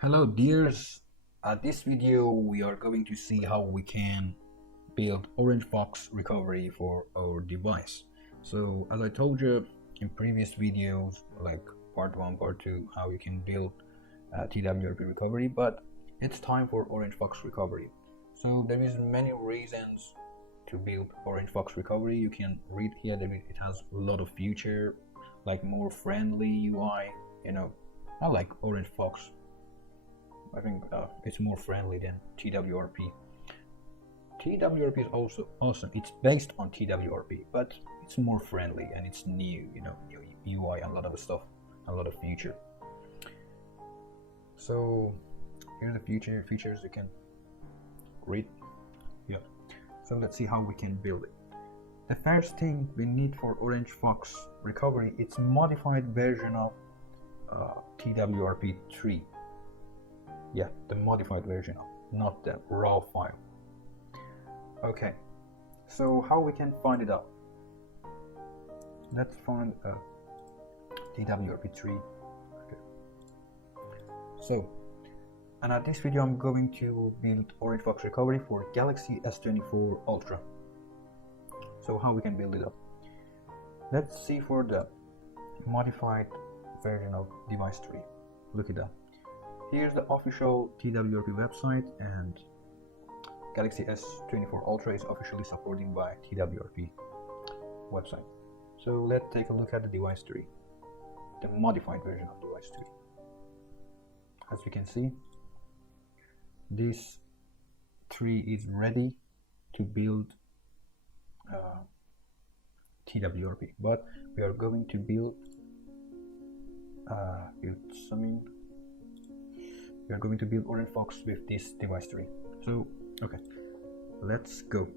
Hello dears, at this video we are going to see how we can build OrangeFox Recovery for our device. So as I told you in previous videos like part 1, part 2, how you can build TWRP recovery, but it's time for OrangeFox Recovery. So there is many reasons to build OrangeFox Recovery. You can read here that it has a lot of feature like more friendly UI. I like OrangeFox. I think it's more friendly than TWRP. TWRP is also awesome. It's based on TWRP, but it's more friendly and it's new, new UI and a lot of stuff, a lot of feature. So here's the features you can read. Yeah. So let's see how we can build it. The first thing we need for OrangeFox Recovery, it's a modified version of TWRP 3. Yeah, the modified version, not the raw file. Okay, so how we can find it out? Let's find TWRP3. Okay. So, and at this video I'm going to build OrangeFox Recovery for Galaxy S24 Ultra. So how we can build it up? Let's see for the modified version of device 3. Look at that. Here's the official TWRP website, and Galaxy S24 Ultra is officially supported by TWRP website. So let's take a look at the device 3, the modified version of device 3. As you can see, this 3 is ready to build TWRP, but we are going to build we are going to build OrangeFox with this device 3. So, okay, let's go.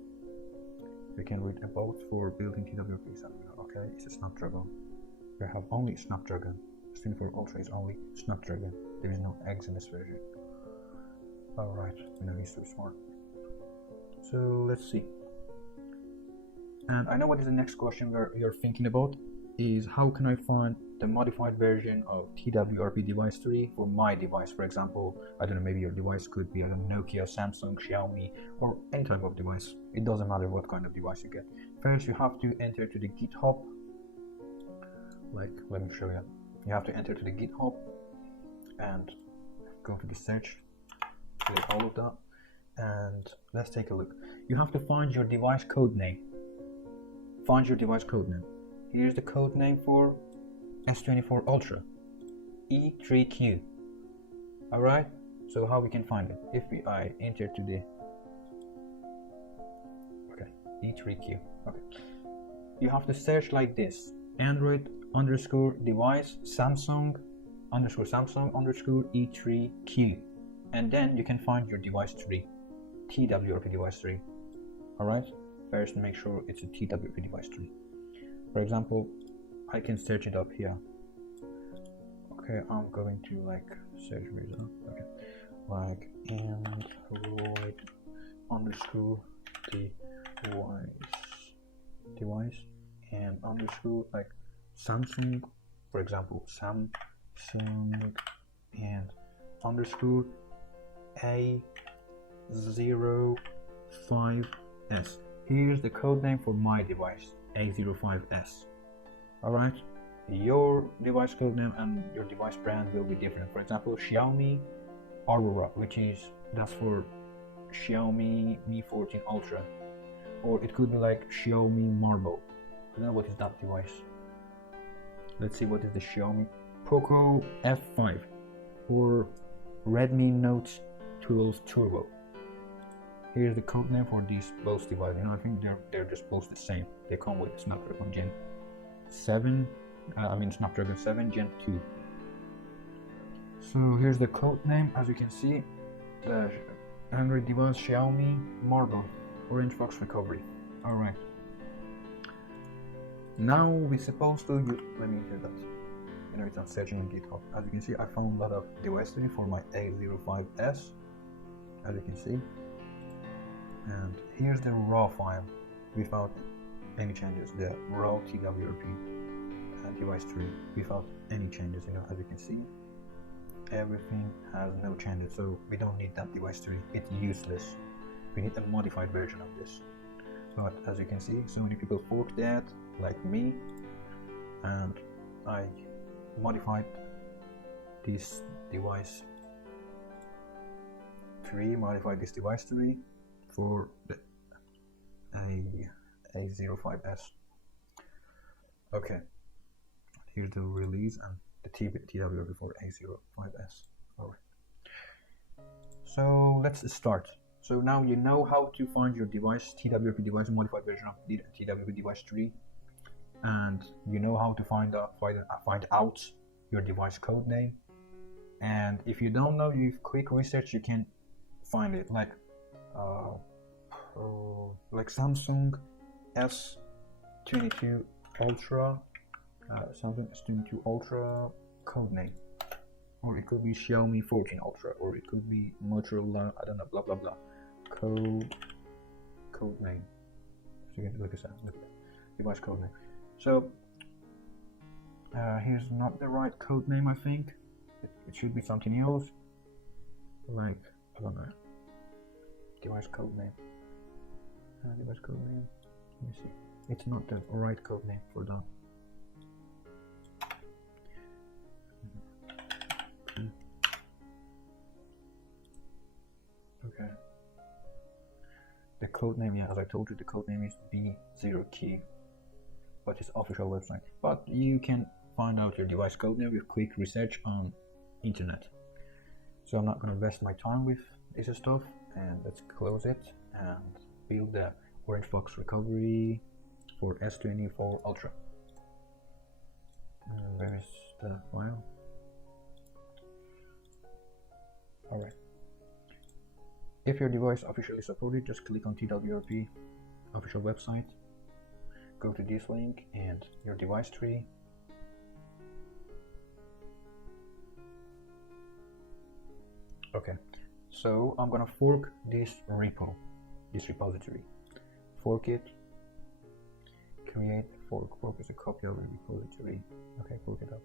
We can read about for building TWRP. Okay, it's a Snapdragon. We have only Snapdragon. S24 Ultra is only Snapdragon. There is no eggs in this version. Alright, we know he's too smart. So, let's see. And I know what is the next question you're thinking about is how can I find the modified version of TWRP device 3 for my device. For example, I don't know, maybe your device could be a Nokia, Samsung, Xiaomi, or any type of device. It doesn't matter what kind of device you get. First you have to enter to the GitHub. Let me show you. You have to enter to the GitHub and go to the search, click all of that, and let's take a look. You have to find your device code name. Find your device code name. Here's the code name for S24 Ultra, E3Q. Alright, so how we can find it? If I enter to the E3Q. Okay, you have to search like this: Android underscore device Samsung underscore E3Q, and then you can find your device 3, TWRP device 3. Alright, first make sure it's a TWRP device 3. For example, I can search it up here. Okay, I'm going to search result. Okay, Android underscore device and underscore Samsung, for example, Samsung and underscore A05S. Here's the code name for my device, A05S. Alright, your device code name and your device brand will be different. For example, Xiaomi Aurora, that's for Xiaomi Mi 14 Ultra, or it could be like Xiaomi Marble. I don't know what is that device. Let's see what is the Xiaomi Poco F5 or Redmi Note 12 Turbo. Here's the code name for these both devices. I think they're just both the same. They come with Snapdragon Gen 7, Snapdragon 7 Gen 2. So here's the code name. As you can see, the Android device Xiaomi Marble OrangeFox Recovery. Alright, now we're supposed to let me do that. It's searching in GitHub. As you can see, I found a lot of devices for my A05S, as you can see, and here's the raw file without any changes, the raw TWRP device 3 without any changes, as you can see. everything has no changes, so we don't need that device tree. It's useless. We need a modified version of this. But as you can see, so many people fork that, like me, and I modified this device tree, for the A05S. Okay, here's the release and the TWRP for A05S. Alright. So let's start. So now you know how to find your device, TWRP device, modified version of the TWRP device tree, and you know how to find out your device code name. And if you don't know, you quick research, you can find it like Samsung S22 Ultra, Samsung S22 Ultra code name, or it could be Xiaomi 14 Ultra, or it could be Motorola, I don't know, blah blah blah. Code name. So you can look at that. Device code name. So here's not the right code name. I think it should be something else. Like, I don't know. Device code name. Device code name. Let me see. It's not the right code name for that. Okay. The code name, yeah, as I told you, the code name is B0Key, but it's official website. But you can find out your device code name with quick research on internet. So I'm not gonna waste my time with this stuff, and let's close it and build the OrangeFox Recovery for S24 Ultra. Where is the file? Alright. If your device officially supported, just click on TWRP official website, go to this link and your device tree. Okay, so I'm gonna fork this repository. Fork it, create fork is a copy of the repository. Okay, fork it up.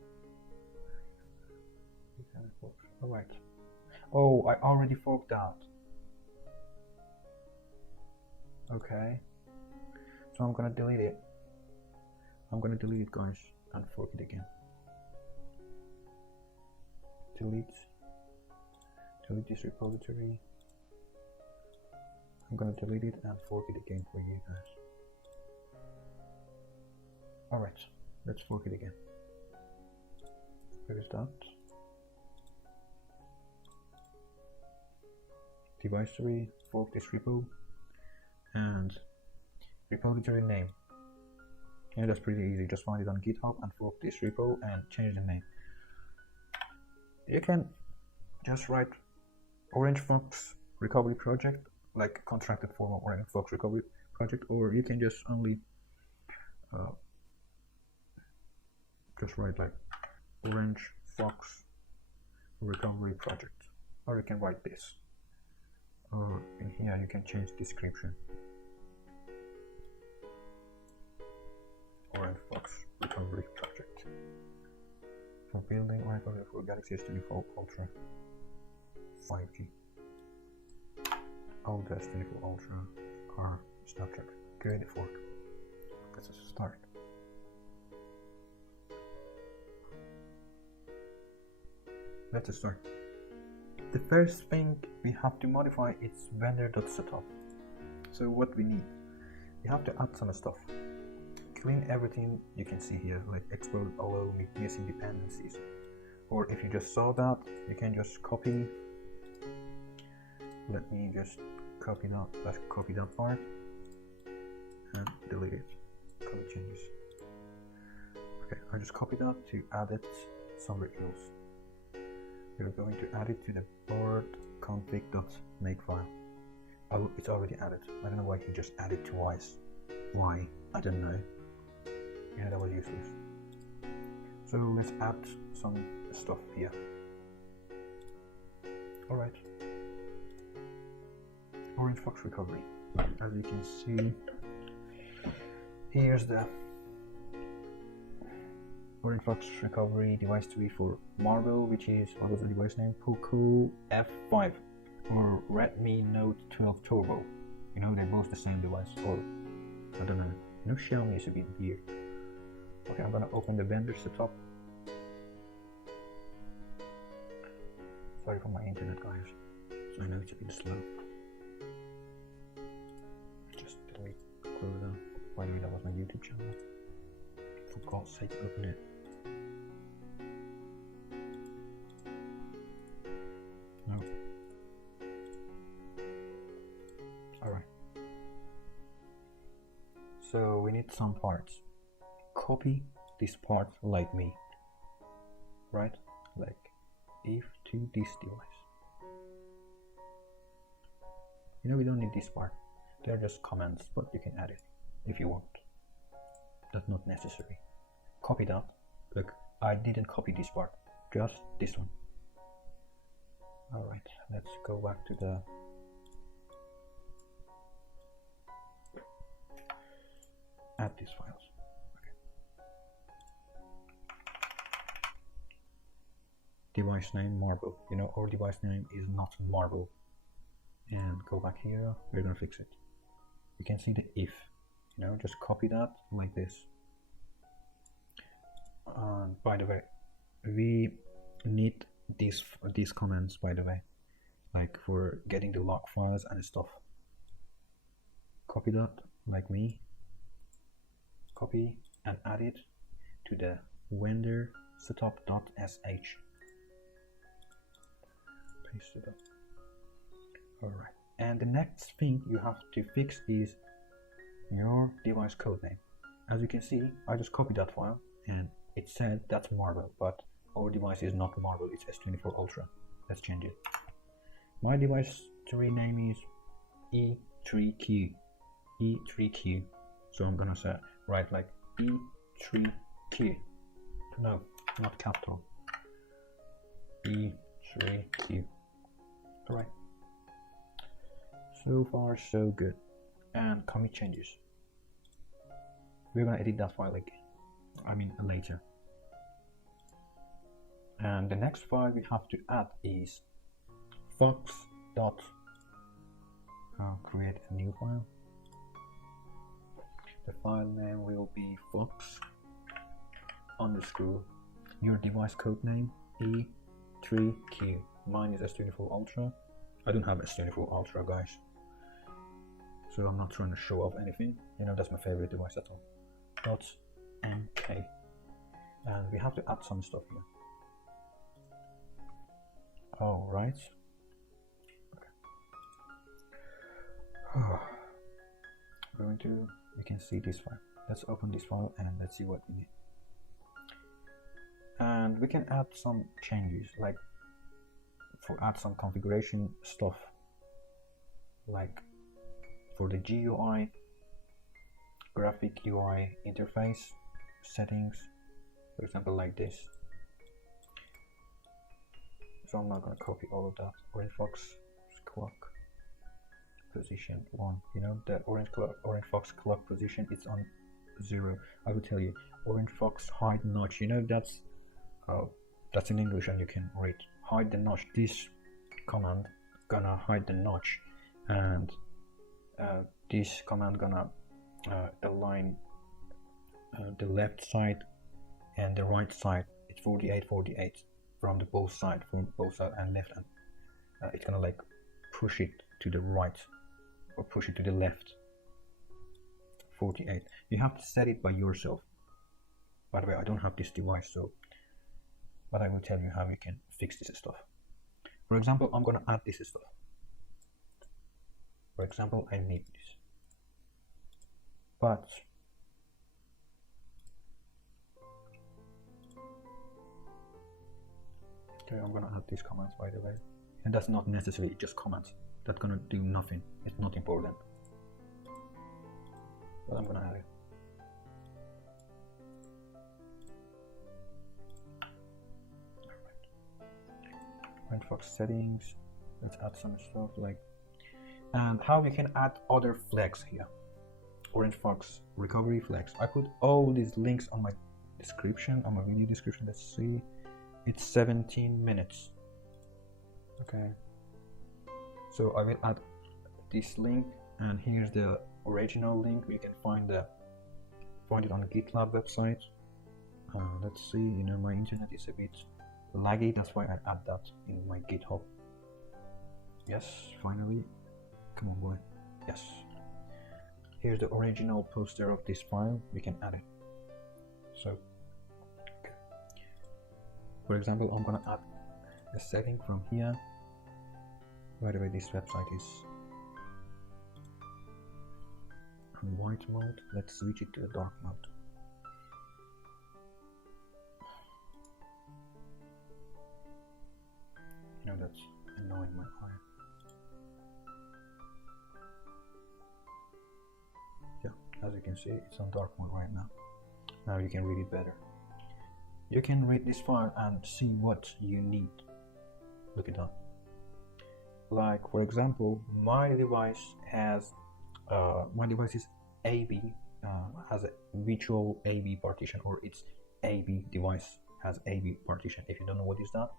Alright. Oh, I already forked out. Okay, so I'm gonna delete it. Guys, and fork it again. Delete this repository. I'm gonna delete it and fork it again for you guys. Alright, let's fork it again. Where is that? Device tree, fork this repo, and repository name. Yeah, that's pretty easy. Just find it on GitHub and fork this repo and change the name. You can just write OrangeFox Recovery Project, like contracted form of OrangeFox Recovery Project, or you can just only just write like OrangeFox Recovery Project, or you can write this, or in here you can change description. OrangeFox Recovery Project for building recovery for Galaxy S24 Ultra 5G. All the S24 Ultra are Snapchat. Create a fork. Let's start. Let's start. The first thing we have to modify is vendor.setup. So what we need, we have to add some stuff. Clean everything you can see here, like export allow missing dependencies. Or if you just saw that, you can just copy. Let me just copy that. Let's copy that part and delete it. Copy changes. Okay, I just copied that to add it somewhere else. We're going to add it to the board config.make file. Oh, it's already added. I don't know why he just added twice. Why? I don't know. Yeah, that was useless. So let's add some stuff here. Alright. OrangeFox Recovery. As you can see, here's the OrangeFox Recovery device 3 for Marble, which is, what was the device name? Poco F5 or Redmi Note 12 Turbo. You know, they're both the same device, or I don't know. No Xiaomi used to be here. Okay, I'm gonna open the vendor setup. Sorry for my internet, guys. So I know it's a bit slow. Just let me close that. By the way, that was my YouTube channel. For God's sake, open it. No. Alright. So we need some parts. Copy this part like me. Right? Like if to this device. You know, we don't need this part. They're just comments, but you can add it if you want. That's not necessary. Copy that. Look, I didn't copy this part, just this one. Alright, let's go back to the add these files. Okay. Device name Marble. You know, our device name is not Marble. And go back here, we're gonna fix it. You can see the if, you know, just copy that like this. And by the way, we need these comments, by the way, like for getting the log files and stuff. Copy that like me, copy and add it to the vendor setup.sh. Paste it up. Alright, and the next thing you have to fix is your device code name. As you can see, I just copied that file and it said that's Marble, but our device is not Marble, it's S24 Ultra. Let's change it. My device 3 name is E3Q. E3Q. So I'm gonna say write like E3Q. No, not capital. E3Q. Alright. So far so good. And commit changes. We're gonna edit that file again. I mean later. And the next file we have to add is fox dot create a new file. The file name will be fox underscore your device code name E3Q. Mine is S24 Ultra. I don't have S24 Ultra, guys. So I'm not trying to show off anything. You know, that's my favorite device at all. .mk. And we have to add some stuff here. All right. Okay. We can see this file. Let's open this file and let's see what we need. And we can add some changes, like add some configuration stuff, like for the GUI, graphic UI interface settings, for example, like this. So I'm not going to copy all of that. OrangeFox clock position 1. You know, the OrangeFox clock position, it's on 0. I will tell you, OrangeFox hide notch. You know, that's in English and you can read hide the notch. This command gonna hide the notch, and this command gonna align the left side and the right side. It's 48 from both sides and left, and it's gonna like push it to the right or push it to the left. 48. You have to set it by yourself. By the way, I don't have this device, so but I will tell you how you can fix this stuff. For example, I'm gonna add this stuff. For example, I need this, but okay, I'm gonna add these comments, by the way, and that's not necessarily just comments. That's gonna do nothing. It's not important, but I'm gonna add it. OrangeFox settings. Let's add some stuff like, and how we can add other flags here. OrangeFox recovery flags. I put all these links on my description, on my video description. Let's see, it's 17 minutes. Okay, so I will add this link, and here's the original link. You can find it on GitLab website. Let's see, you know, my internet is a bit laggy, that's why I add that in my GitHub. Yes, finally, come on boy. Yes, here's the original poster of this file. We can add it. So okay. For example, I'm gonna add a setting from here. By the way, this website is on white mode. Let's switch it to the dark mode. You know, that's annoying my eye. Yeah, as you can see, it's on dark mode right now. Now you can read it better. You can read this file and see what you need. Look it up. Like for example, my device is AB, has a virtual AB partition, or its AB device has AB partition. If you don't know what is that,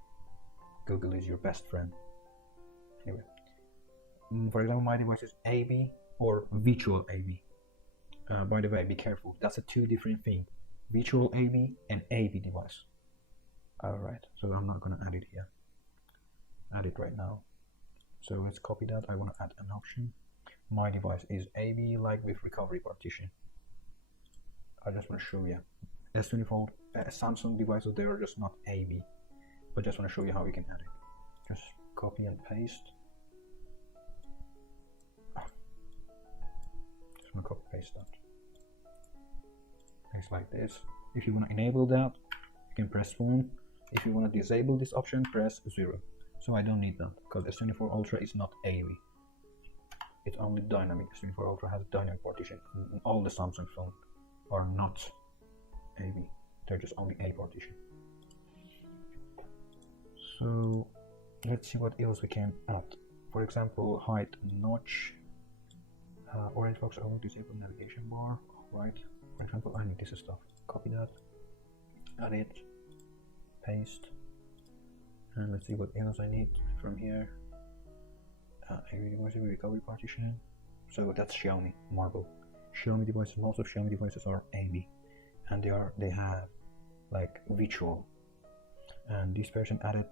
Google is your best friend. Anyway, for example, my device is AB or virtual AB. By the way, be careful, that's a two different thing. Virtual AB and AB device. Alright, so I'm not gonna add it here. Add it right now. So let's copy that. I want to add an option. My device is AB, like with recovery partition. I just want to show you. S24 Samsung devices, they are just not AB. But just want to show you how you can add it. Just copy and paste. Just want to copy paste that. Things like this. If you want to enable that, you can press 1. If you want to disable this option, press 0. So I don't need that because S24 Ultra is not AB. It's only dynamic. S24 Ultra has dynamic partition. All the Samsung phones are not AB. They're just only A partition. So let's see what else we can add. For example, hide notch. OrangeFox only disable navigation bar. Right. For example, I need this stuff. Copy that. Add it. Paste. And let's see what else I need from here. Recovery partition. So that's Xiaomi Marble. Xiaomi devices, most of Xiaomi devices are AB, and they have like virtual. And this person added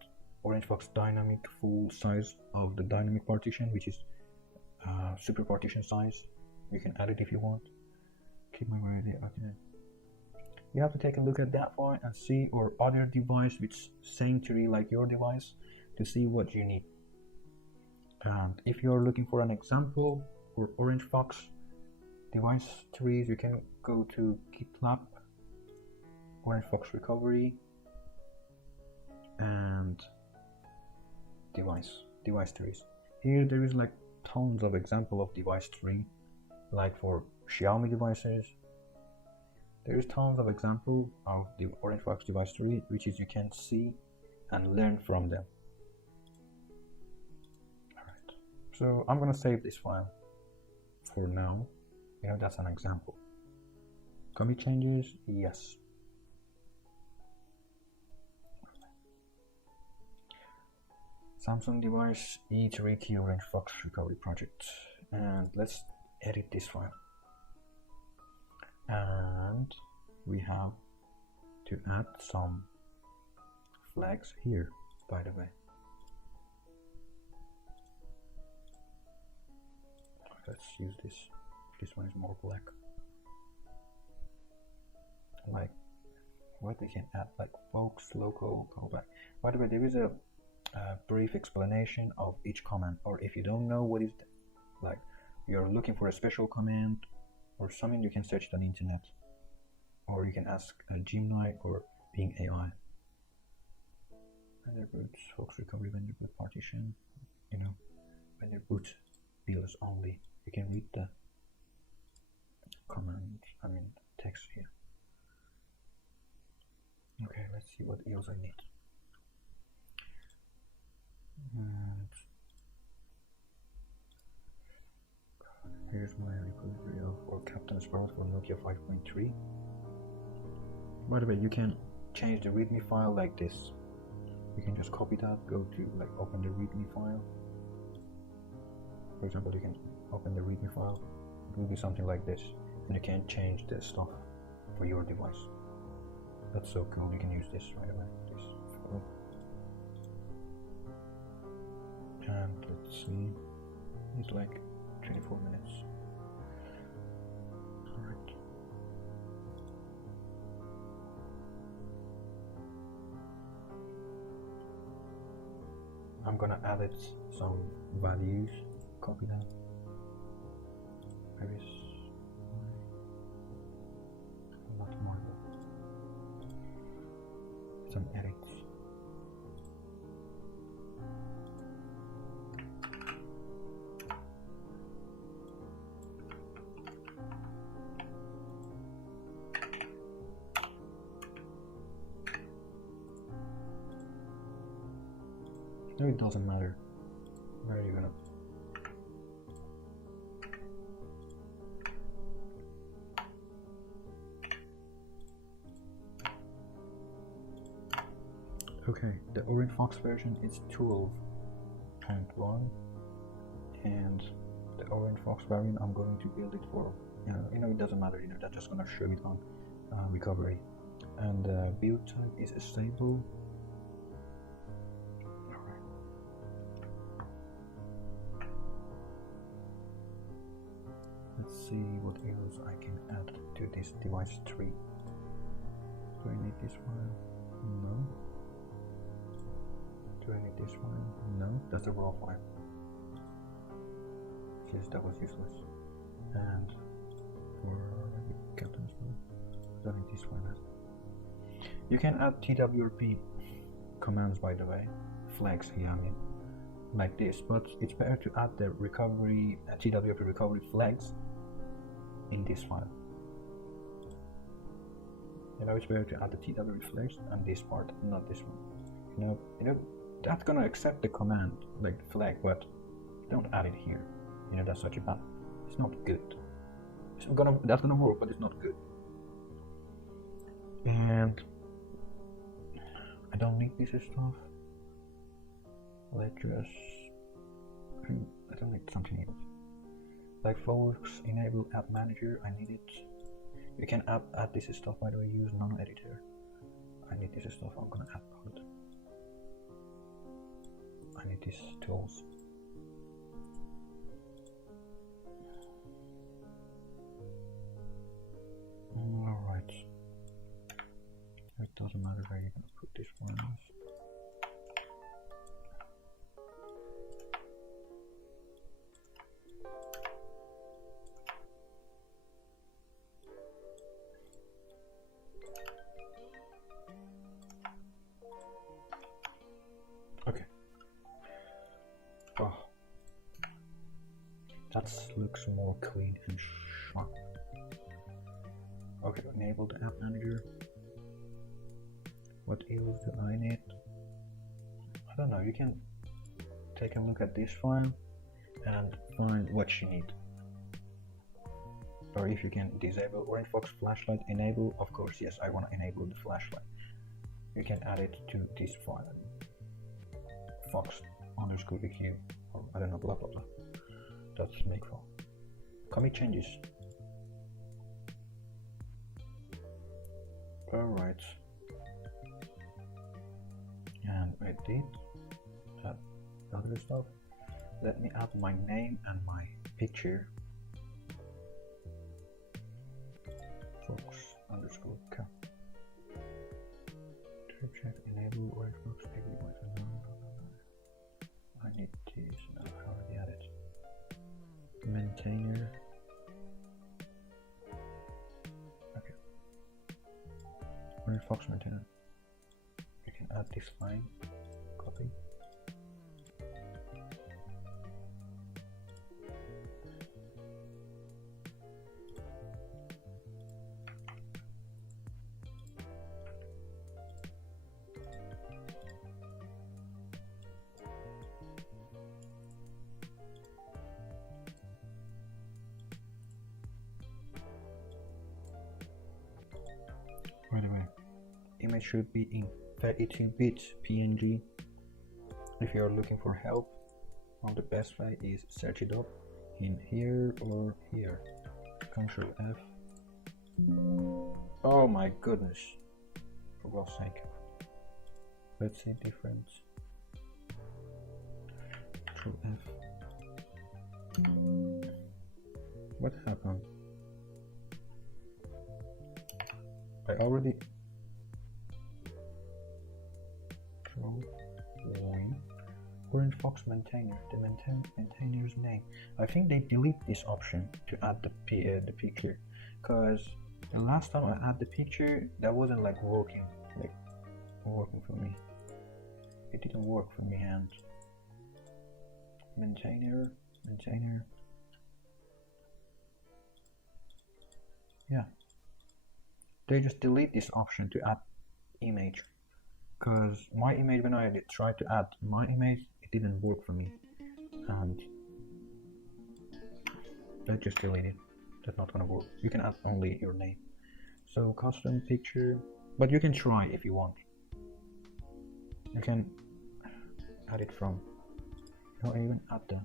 OrangeFox dynamic full size of the dynamic partition, which is super partition size. You can add it if you want. Keep my word. Okay. You have to take a look at that one and see, or other device with same tree like your device, to see what you need. And if you're looking for an example for OrangeFox device trees, you can go to GitLab, OrangeFox Recovery, and device trees. Here there is like tons of example of device tree, like for Xiaomi devices. There is tons of example of the OrangeFox device tree, which is you can see and learn from them. Alright, so I'm gonna save this file for now. You know, that's an example. Commit changes, yes. Samsung device E3 key OrangeFox recovery project, and let's edit this file. And we have to add some flags here, by the way. Let's use this. This one is more black. Like what we can add, like folks, local, callback. By the way, there is a brief explanation of each command, or if you don't know what is like you're looking for a special command or something, you can search it on the internet, or you can ask Gemini or Bing AI. Vendor boot, Fox recovery, vendor boot partition, you know, vendor boot builders only. You can read the command, text here. Okay, let's see what else I need. And here's my repository of or Captain's World for Nokia 5.3. By the way, you can change the readme file like this. You can just copy that, go to like open the readme file. For example, you can open the readme file. It will be something like this, and you can change the stuff for your device. That's so cool. You can use this right away. This photo. And let's see, it's like 24 minutes. Alright. I'm gonna add it some values. Copy that. Where is not more. Some edits. No, it doesn't matter. Where are you gonna? Okay, the OrangeFox version is 12.1, and the OrangeFox variant I'm going to build it for. It doesn't matter. That's just gonna show it on recovery, and the build type is stable. Let's see what else I can add to this device tree. Do I need this one? No. Do I need this one? No. That's a raw file. Yes, that was useless. And for captain's mode, I don't need this one. You can add TWRP commands, by the way, flags here. I mean, like this, but it's better to add the recovery TWRP recovery flags in this file. It's better to add the TWRP flags and this part, not this one. That's gonna accept the command like the flag, but don't add it here. That's such a bad. It's not good. That's gonna work, but it's not good. And I don't need this stuff. I don't need something else. Like Fox enable app manager, I need it. You can add this stuff, by the way, use non-editor. I need this stuff, I'm gonna add it. I need these tools. Alright. It doesn't matter where you're gonna put this one. Okay. Oh, that looks more clean and sharp. Okay, enable the app manager. What else do I need? I don't know. You can take a look at this file and find what you need. Or if you can disable OrangeFox flashlight enable, of course, yes, I want to enable the flashlight. You can add it to this file. Fox_EQ, or I don't know, blah blah blah. That's makeful. Commit changes. Alright. And I did that other stuff. Let me add my name and my picture. Fox_K. Check enable OrangeFox device. I need this. No, I already added. Maintainer. Okay. OrangeFox maintainer. You can add this line. Copy. By the way, image should be in 32-bit PNG. If you are looking for help, one of the best way is search it up in here or here. Control F. Oh my goodness, for God's sake. Let's see difference. Control F. What happened? I already OrangeFox maintainer, the maintainer's name. I think they delete this option to add the picture, because the last time I add the picture, that wasn't like working for me. It didn't work for me, and maintainer. Yeah, they just delete this option to add image, because my image, when I tried to add my image, it didn't work for me, and they just delete it. That's not gonna work. You can add only your name. So custom picture, but you can try if you want. You can add it from, or even add the,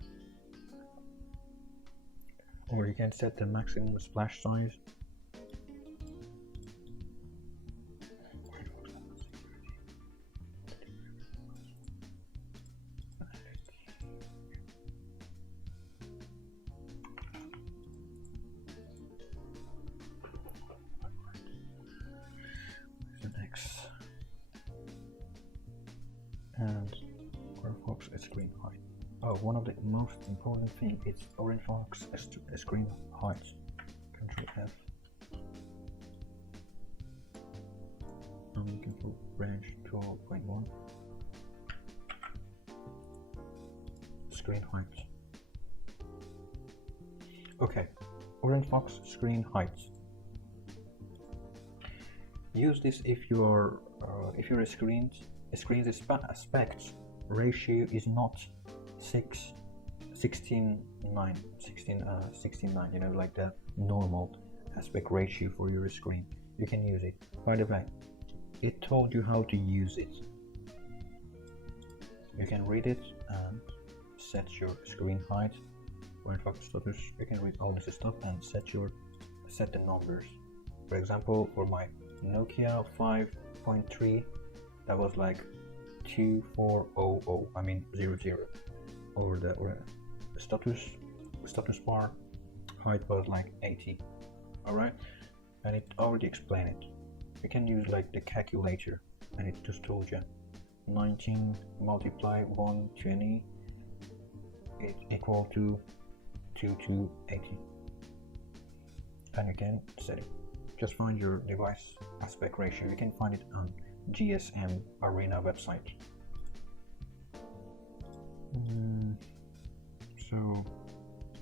or you can set the maximum splash size. And OrangeFox screen height. Oh, one of the most important thing is OrangeFox screen height. Control F. I'm looking for range 12.1. Screen height. Okay, OrangeFox screen height. Use this if your screen's aspect ratio is not 16:9, you know, like the normal aspect ratio for your screen. You can use it. By the way, it told you how to use it. You can read it and set your screen height, OrangeFox status. You can read all this stuff and set the numbers. For example, for my Nokia 5.3, that was like 2400, I mean 00, or the status bar height was like 80. All right, and it already explained it. You can use like the calculator, and it just told you 19 multiply 120 is equal to 2280, and you can set it. Just find your device aspect ratio. You can find it on GSM Arena website. So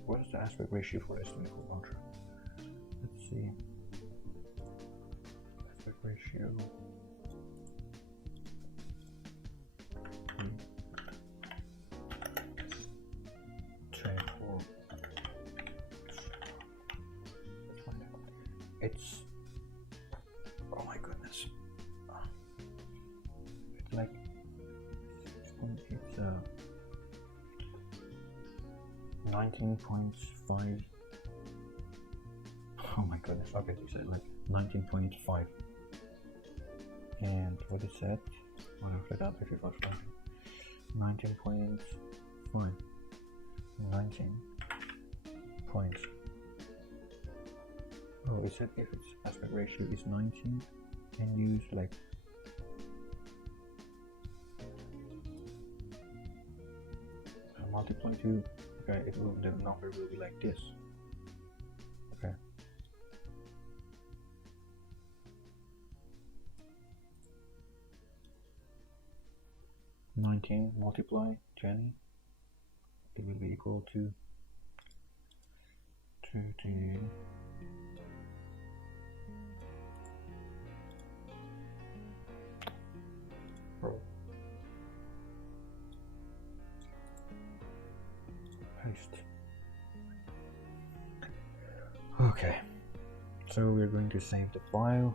what is the aspect ratio for S24 Ultra? Let's see. Aspect ratio. It's, oh my goodness, it's like, it's 19.5. Oh my goodness. Okay, you said like 19.5, and what is that? Well, I forgot if it was 19.5. 19 points. Oh, it said if its aspect ratio is 19, and use like multiply 2. Okay, the number will be like this. Okay. $19 multiply 20. It will be equal to 30. Paste. Okay, so we're going to save the file,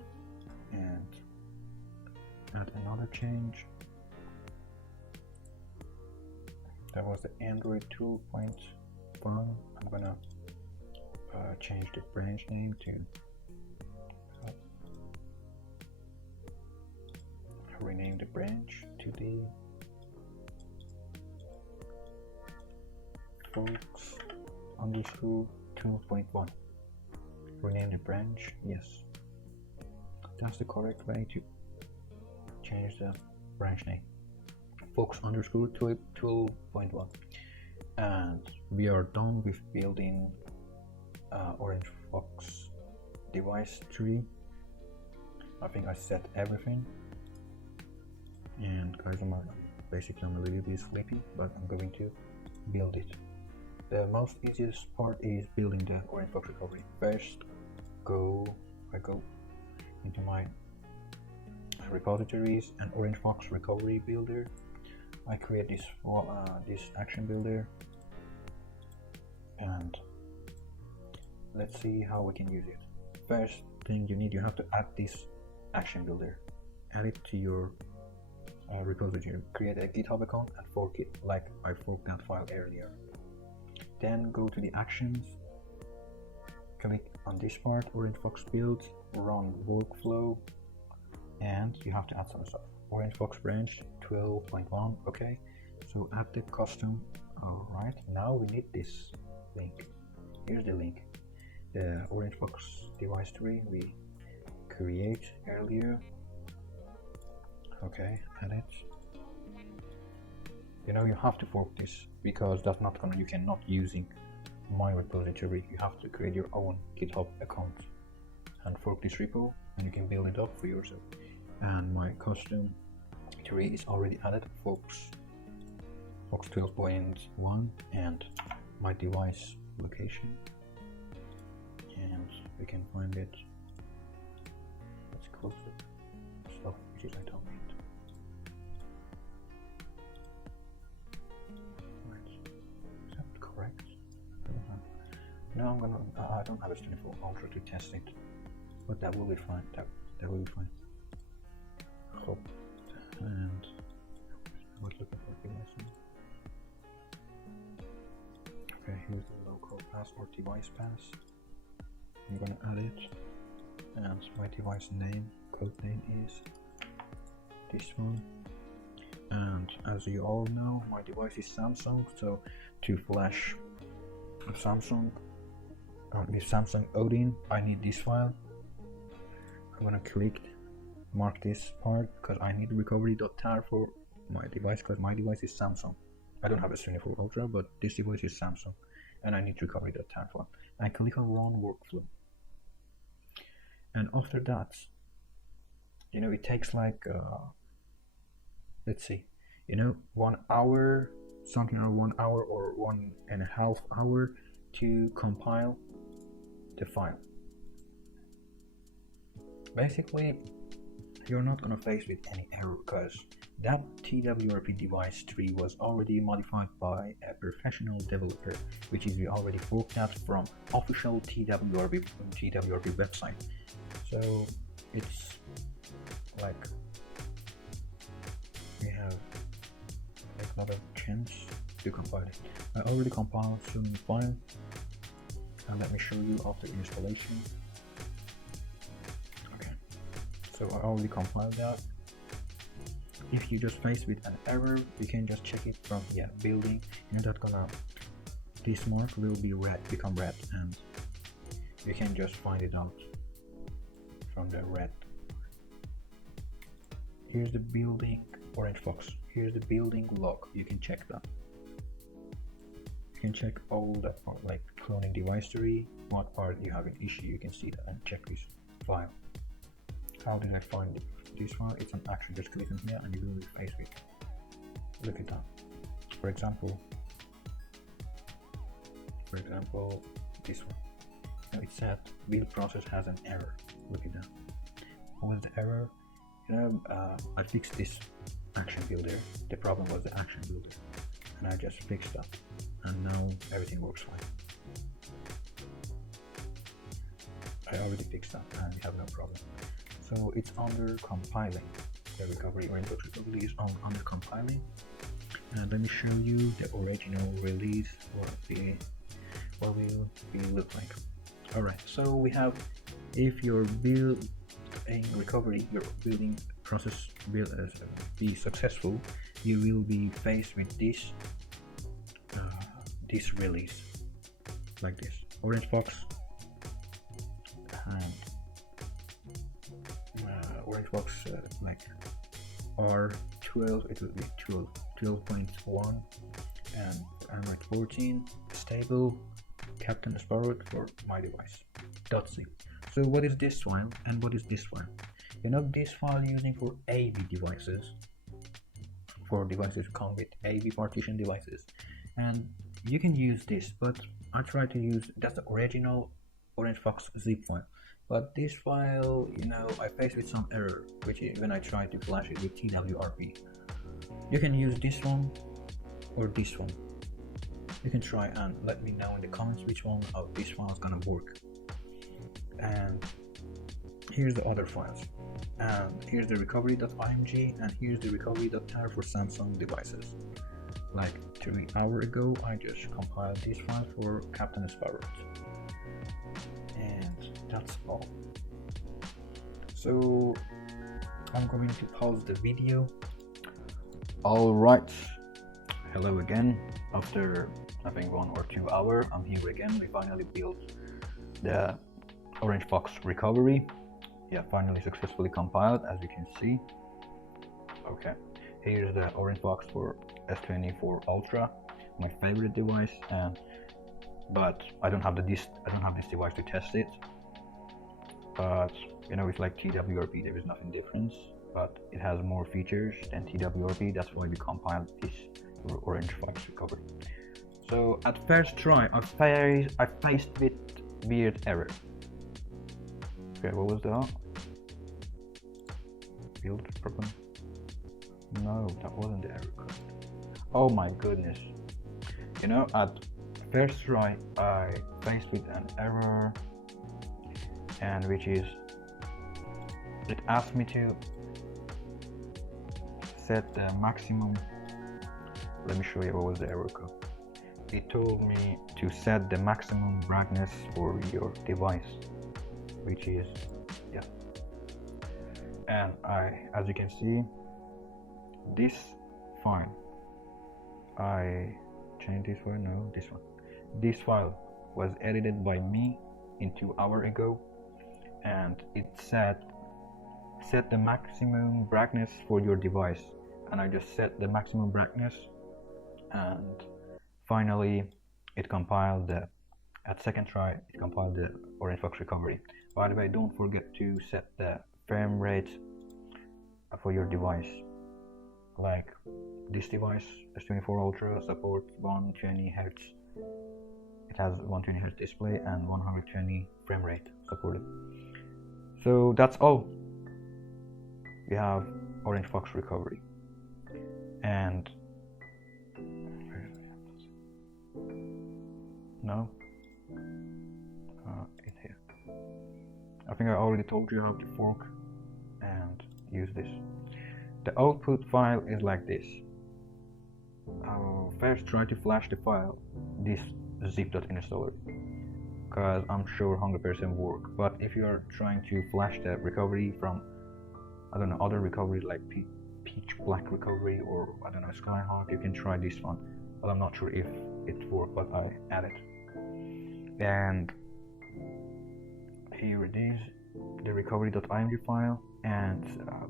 and add another change. That was the Android 2.1. I'm gonna change the branch name to rename the branch to the Fox underscore 2.1. Rename the branch. Yes, that's the correct way to change the branch name. Fox underscore 12.1. And we are done with building OrangeFox device tree. I think I set everything. And guys, I'm a little bit sleepy, but I'm going to build it. The most easiest part is building the OrangeFox recovery. First, I go into my repositories and OrangeFox recovery builder. I create this action builder, and let's see how we can use it. First thing you have to add this action builder. Add it to your repository. Create a GitHub account and fork it, like I forked that file earlier. Then go to the actions, click on this part, OrangeFox build, run workflow, and you have to add some stuff. OrangeFox branch 12.1. okay, so add the custom. All right, now we need this link. Here's the link, the OrangeFox device tree we create earlier. Okay, add it. You have to fork this, because that's not gonna, you cannot using my repository. You have to create your own GitHub account and fork this repo, and you can build it up for yourself. And my custom tree is already added, Fox 12.1, and my device location, and we can find it. Let's close the stuff which is I don't need. Is that correct? No, I don't have a 24 Ultra to test it, but that will be fine. That will be fine. Oh, and I was looking for device. Okay, here's the local pass or device pass. I'm gonna add it, and my device name, code name is this one. And as you all know, my device is Samsung, so to flash Samsung with Samsung Odin, I need this file. I'm gonna mark this part because I need recovery.tar for my device, because my device is Samsung. I don't have a 24 Ultra, but this device is Samsung, and I need recovery.tar file. I click on run workflow, and after that, it takes like let's see, 1 hour, something around 1 hour or 1.5 hours to compile the file. Basically, you're not gonna face with any error, because that TWRP device tree was already modified by a professional developer, which is we already forked that from official TWRP website. So it's like we have another chance to compile it. I already compiled some file, and let me show you after installation. Okay, so I already compiled that. If you just face with an error, you can just check it from building, and that's gonna, this mark will be become red, and you can just find it out from the red. Here's the building OrangeFox. Here's the building log. You can check that. You can check all that part, like cloning device tree, what part you have an issue. You can see that and check this file. How did I find this file? It's an action. Just click on here and you will be faced with. Look at that. For example, this one. Now it said build process has an error. Look at that. What was the error? I fixed this action builder. The problem was the action builder, and I just fixed that, and now everything works fine. I already fixed that and we have no problem. So it's under compiling. the recovery OrangeFox recovery is under compiling. And let me show you the original release what will be look like. Alright, so we have, if your build in recovery, your building process will be successful, you will be faced with this release like this. OrangeFox and OrangeFox like R12, it will be 12.1 and Android 14 stable Captain Sparrow for my device .zip. So what is this file and what is this file? You know, this file using for AV devices, for devices come with AV partition devices, and you can use this, but I try to use that's the original OrangeFox zip file. But this file, you know, I faced with some error, which is when I try to flash it with TWRP. You can use this one or this one. You can try and let me know in the comments which one of these files gonna work. And here's the other files. And here's the recovery.img and here's the recovery.tar for Samsung devices. Like 3 hours ago, I just compiled this file for Captain Sparrow. And that's all. So I'm going to pause the video. Alright, hello again. After I think 1 or 2 hours, I'm here again. We finally built the OrangeFox Recovery. Yeah, finally successfully compiled, as you can see. Okay, here's the OrangeFox for S24 Ultra, my favorite device, but I don't have this device to test it. But you know, it's like TWRP, there is nothing different, but it has more features than TWRP. That's why we compiled this OrangeFox Recovery. So at first try, I faced with weird error. Okay, what was that? Build problem? No, that wasn't the error code. Oh my goodness. You know, at first try, I faced with an error, and which is, it asked me to set the maximum. Let me show you what was the error code. It told me to set the maximum brightness for your device, which is, yeah. And as you can see, this file, I changed this file, no, this one. This file was edited by me in 2 hours ago, and it said set the maximum brightness for your device, and I just set the maximum brightness, and finally it compiled at second try it compiled the OrangeFox Recovery. By the way, don't forget to set the frame rate for your device. Like this device, S24 Ultra, supports 120 Hz. It has 120 Hz display and 120 frame rate supported. So that's all. We have OrangeFox Recovery. And no, it's here. I think I already told you how to fork and use this. The output file is like this. First try to flash the file, this zip.installer, because I'm sure 100% work. But if you are trying to flash the recovery from, I don't know, other recoveries like Peach Black Recovery or I don't know, Skyhawk, you can try this one. But I'm not sure if it worked, but I added. And here it is, the recovery.img file. And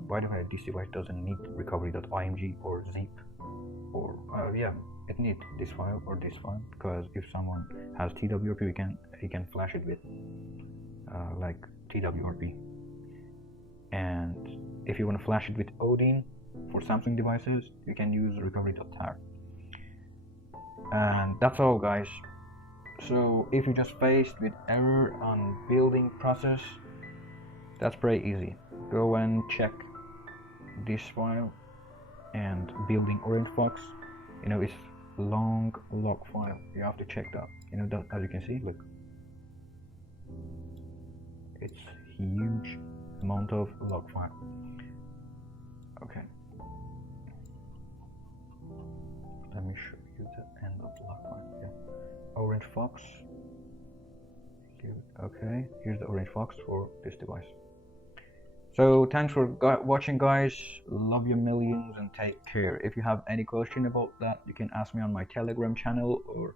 by the way, this device doesn't need recovery.img or zip, or yeah, it needs this file or this file, because if someone has TWRP, he can flash it with like TWRP. And if you want to flash it with Odin for Samsung devices, you can use recovery.tar. And that's all, guys. So if you just faced with error on building process, that's pretty easy. Go and check this file and building OrangeFox. You know, it's long log file. You have to check that. You know, that, as you can see, look, it's huge amount of log file. Okay. Let me show you the end of the lock one. Yeah. OrangeFox. Okay, here's the OrangeFox for this device. So thanks for watching, guys. Love you millions and take care. If you have any question about that, you can ask me on my Telegram channel, or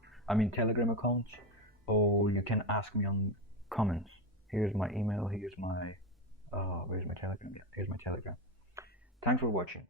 Telegram accounts, or you can ask me on comments. Here's my email. Here's my where's my Telegram? Here's my Telegram. Thanks for watching.